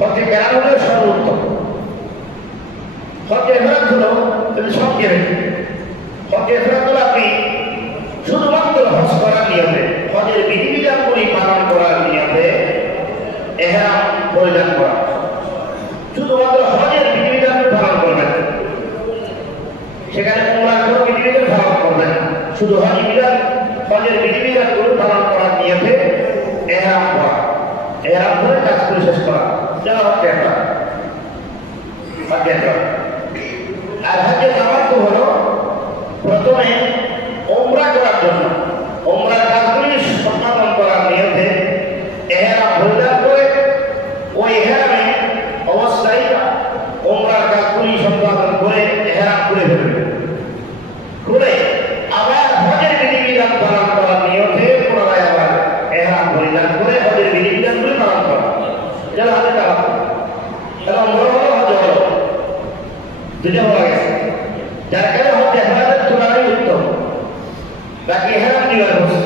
হজে কেরান হলো সর্বোত্তম। হজে ফেরত হলো তুমি সবকে রেখে হজে ফেরত হলো আপনি শুধুমাত্র হজ করার নিয়তে, হজের বিধিবিধানগুলি পালন করার নিয়তে ইহরাম পরিধান করা, শুধুমাত্র হজের বিধিবিধানগুলি পালন করবেন, সেখানে উমরার কোনো বিধিবিধান পালন করবেন না, শুধু হজের বিধিবিধানগুলি পালন করার নিয়তে ইহরাম করা, ইহরাম করে কাজ করে শেষ করা, যেন হচ্ছে একটা আর হজের নামাজ হলো প্রথমে উমরা করার জন্য, উমরার কাজগুলি সম্পাদন করার নিয়তে ইহরাম পরিধান করে ওই ইহরামে অবস্থায় উমরার কাজগুলি সম্পাদন করে ইহরাম করে ফেলবে, করে আবার হজের বিধিবিধান পালন করার নিয়তে পুনরায় আবার ইহরাম পরিধান করে হজের বিধিবিধানগুলি পালন করা, যেন হাতে টাকা এবং বড় বড় হজ হলো দুটো হয়ে গেছে, যার কারণে হচ্ছে হেরামের তুলনায় উত্তম। বাকি হেরাম নিবার করছে,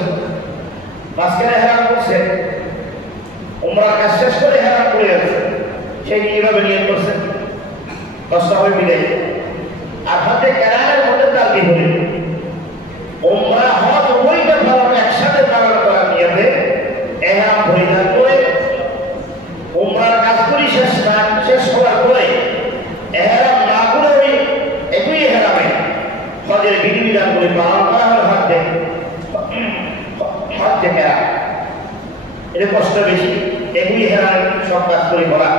মাঝখানে হেরাম করছে, উমরার কাজ শেষ করে হেরাম করে গেছে, সেই এইভাবে নিয়ত করছে, কষ্ট হবে বিদায়। আর হাতে কেরামের মধ্যে তার কি হলে উমরা হজ উভয়টা পালন একসাথে পালন করার নিয়তে হেরাম পরিধান করে উমরার কাজগুলি শেষ হওয়ার পরে হেরাম না করে ওই একই হেরামে হজের বিধিবিধানগুলি পালন করা হলে হজ কেরাম, এটা কষ্ট বেশি, একই হেরাম সব কাজ করে করা,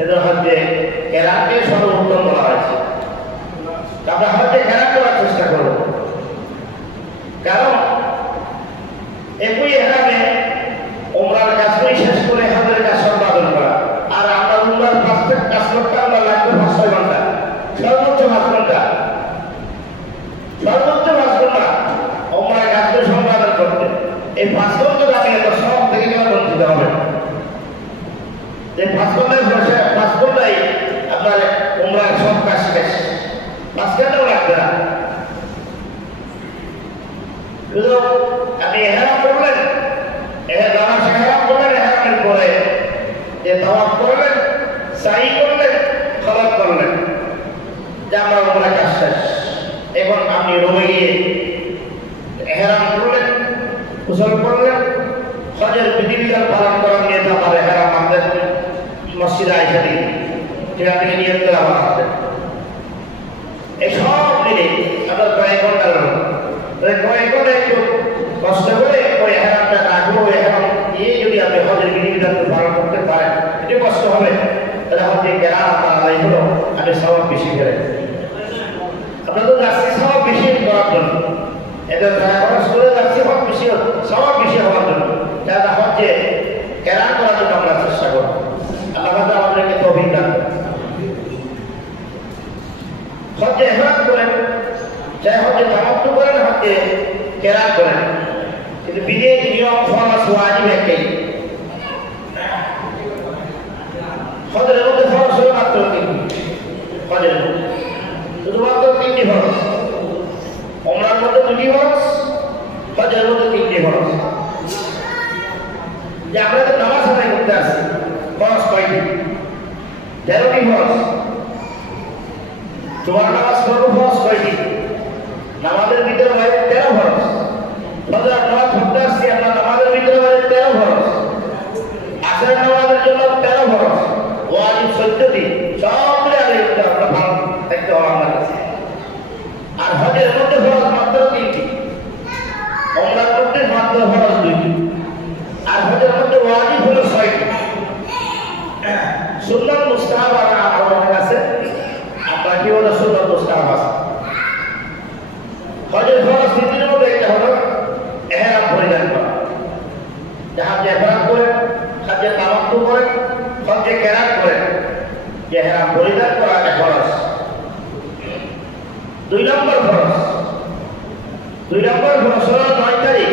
এদের হচ্ছে কেরামকে সর্বোত্তম বলা হয়েছে। আমরা হজে কেরাম করার চেষ্টা করব, কারণ একই হেরামে উমরার কাজগুলি শেষ করে হজের কাজ সম্পাদন করা, আর আমরা উমরার কাজ করতে আমরা লাগবে 5-6 ঘন্টা, সর্বোচ্চ 5 ঘন্টা, সর্বোচ্চ 5 ঘন্টা উমরার কাজগুলি সম্পাদন করতে। এই 5 ঘন্টা আমি এত সব থেকে গেলে বঞ্চিত হবে, যে 5 ঘন্টায় আপনার উমরার সব কাজ শেষ, 5 ঘন্টাও লাগবে না। শুধু আপনি হেরাম করলেন, হেরাম করলেন, হেরামের পরে যে তাওয়াফ করলেন, সাই করলেন, খলাত করলেন, যে আমরা উমরা কাজ শেষ, এখন আপনি রুমে গিয়ে হেরাম করলেন, গোসল করলেন, হজের বিধিবিধান পালন করার নিয়ে আমার হেরাম আমাদের মসজিদে আইসা দিন, সেখান থেকে নিয়ত করে আবার আসবেন, এই সব মিলে আপনার কয়েক ঘন্টা লাগবে, কয়েক ঘন্টা একটু কষ্ট করে ওই হেরামটা রাখবো, ওই হেরাম দিয়ে যদি আপনি হজের বিধিবিধান পালন করতে পারেন, একটু কষ্ট হবে, তাহলে হজে কেরাম আপনার আদায় হলো, আপনি সবাব বেশি করেন। আমরা তো যাচ্ছি সবাব বেশি করার জন্য, এদের খরচ করে যাচ্ছি সবাব বেশি হওয়ার জন্য, যারা হজে কেরাম করার জন্য আমরা চেষ্টা করব। আল্লাহ আমাদেরকে তৌফিক দান করেন। হজে ইহরাম করেন, চাই হজে তামাত্তু করেন, হজে কেরাম করেন, কিন্তু বিদেশ নিয়ম ফরজ ওয়াজিব একই। হজের মধ্যে ফরজ হলো মাত্র 3টি, হজের মধ্যে শুধুমাত্র 3টি ফরজ, উমরার মধ্যে 2টি ফরজ, হজের মধ্যে 3টি ফরজ। যে আমরা তো নামাজ আদায় করতে আসছি, ফরজ কয়টি? 13টি ফরজ। তোমার নামাজ পড়বো, ফরজ কয়টি? নামাজের ভিতরে বাইরে 13 ফরজ। ফজর নামাজ পড়তে আসছি আমরা, নামাজের ভিতরে বাইরে 13 ফরজ। আসরের নামাজের জন্য 13 ফরজ, ওয়াজিব 14টি, সবগুলো আদায় করতে আমরা ভালো দেখতে হবে আমার কাছে। আর হজের মধ্যে ফরজ মাত্র 3টি, উমরার মধ্যে মাত্র ফরজ 2টি, আর হজের মধ্যে ওয়াজিব হলো 6টি। সুন্নাত মুস্তাহাব আমাদের কাছে, আর বাকি হলো সুন্নাত মুস্তাহাব আছে। হজের ফরজ 3টির মধ্যে একটা হলো ইহরাম পরিধান করা, যাহার যে ইহরাম করেন, হজে তামাত্তু করেন, হজে কেরাম করেন, যে ইহরাম পরিধান করা একটা ফরজ। 2 নম্বর ফরজ হলো 9 তারিখ